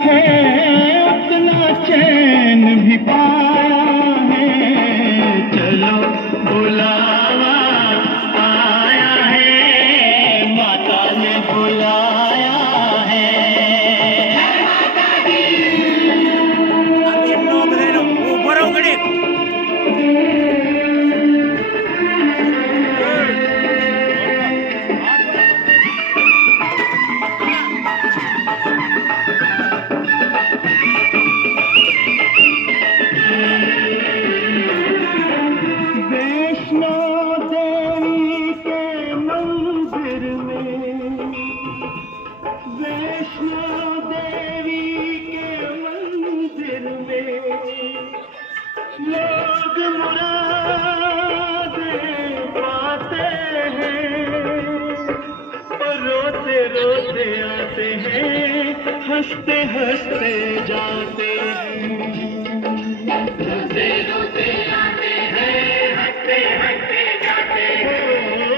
है उतना चैन भी पाया रोते आते हैं हँसते हँसते जाते हैं।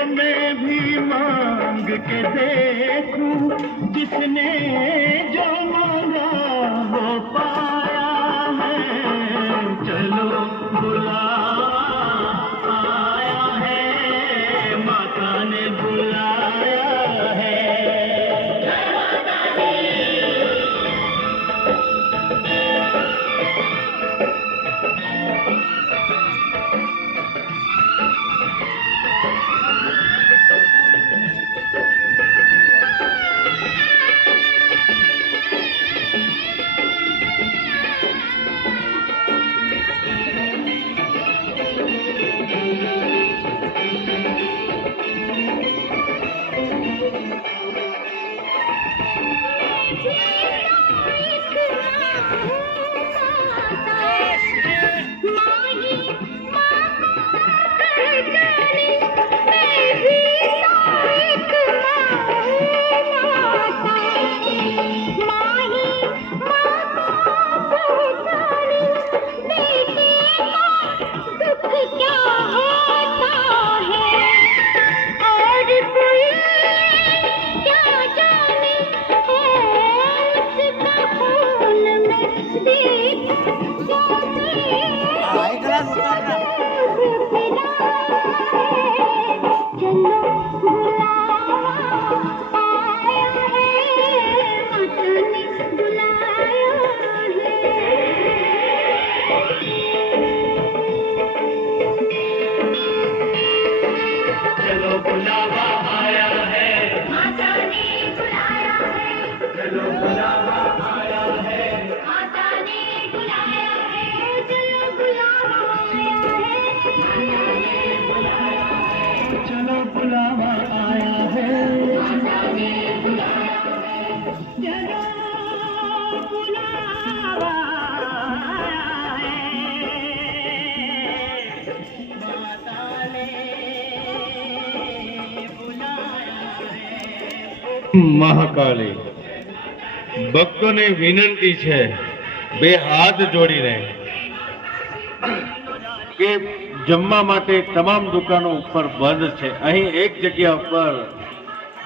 मैं भी मांग के देखूँ जिसने મહાકાળી ભક્તોને વિનંતી છે બે હાથ જોડીને કે જમવા માટે તમામ દુકાનો ઉપર બંધ છે અહીં એક જગ્યા ઉપર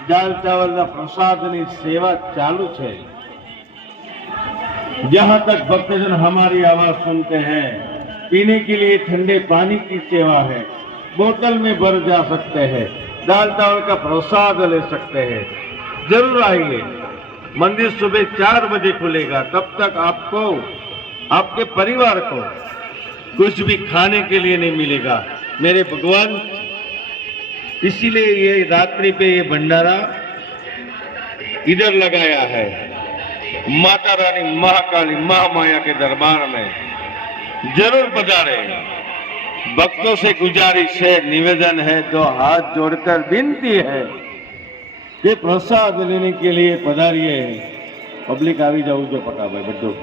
દાલ ચાવલના પ્રસાદની સેવા ચાલુ છે जहाँ तक भक्तजन हमारी आवाज सुनते हैं पीने के लिए ठंडे पानी की सेवा है बोतल में भर जा सकते हैं दाल चावल का प्रसाद ले सकते हैं जरूर आइए मंदिर सुबह चार बजे खुलेगा, तब तक आपको, आपके परिवार को कुछ भी खाने के लिए नहीं मिलेगा। मेरे भगवान, इसीलिए ये रात्रि पे ये भंडारा इधर लगाया है। माता रानी, महाकाली, महामाया के दरबार में ज़रूर पधारे भक्तों से गुजारिश है, निवेदन है तो हाथ जोड़कर विनती है। कि प्रसाद लेने के लिए पधारिए पब्लिक આવી જવું જો પટાભાઈ બધું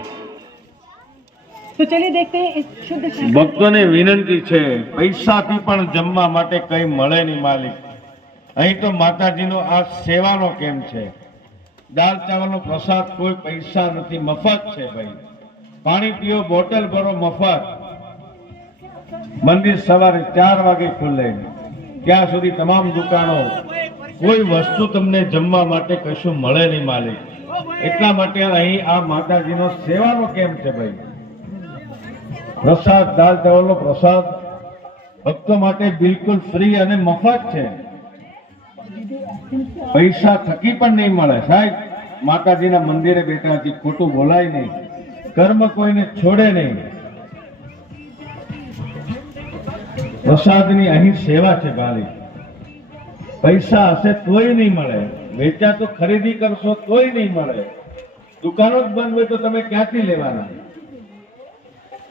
तो चलिए देखते हैं इस शुद्ध शाकाहारी ભક્તોને વિનંતી છે પૈસાથી પણ જમવા માટે કંઈ મળે નહીં માલિક અહીં તો માતાજીનો આ સેવાનો કેમ છે દાલ ચાવલનો પ્રસાદ કોઈ પૈસા નથી મફત છે ભાઈ પાણી પીઓ બોટલ ભરો મફત મંદિર સવારે ચાર વાગે ખુલે ત્યાં સુધી તમામ દુકાનો કોઈ વસ્તુ તમને જમવા માટે કશું મળે નહીં માલિક. એટલા માટે અહીં આ માતાજીનો સેવાનો કેમ્પ છે ભાઈ? પ્રસાદ દાલ ચાવલનો પ્રસાદ ભક્તો માટે બિલકુલ ફ્રી અને મફત છે. પૈસા થકી પણ નહીં મળે. સાહેબ, માતાજીના મંદિરે બેઠા હજી ખોટું બોલાય નહીં. કર્મ કોઈને છોડે નહીં. પ્રસાદની અહીં સેવા છે ભાલી પૈસા હશે તોય નહીં મળે વેચા તો ખરીદી કરશો તોય નહીં મળે દુકાનો જ બંધ હોય તો તમે ક્યાંથી લેવાના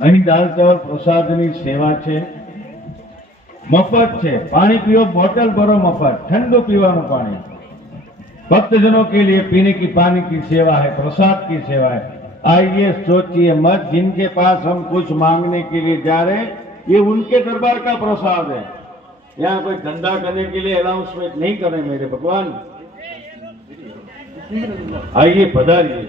અહીં દાલ ચાવલ પ્રસાદની સેવા છે મફત છે પાણી પીવો બોટલ ભરો મફત ઠંડુ પીવાનું પાણી भक्तजनों के लिए पीने की पानी की सेवा है प्रसाद की सेवा है आइए सोचिए मत जिनके पास हम कुछ मांगने के लिए जा रहे हैं ये उनके दरबार का प्रसाद है यहाँ कोई धंधा करने के लिए अनाउंसमेंट नहीं करे मेरे भगवान आइए पधारिए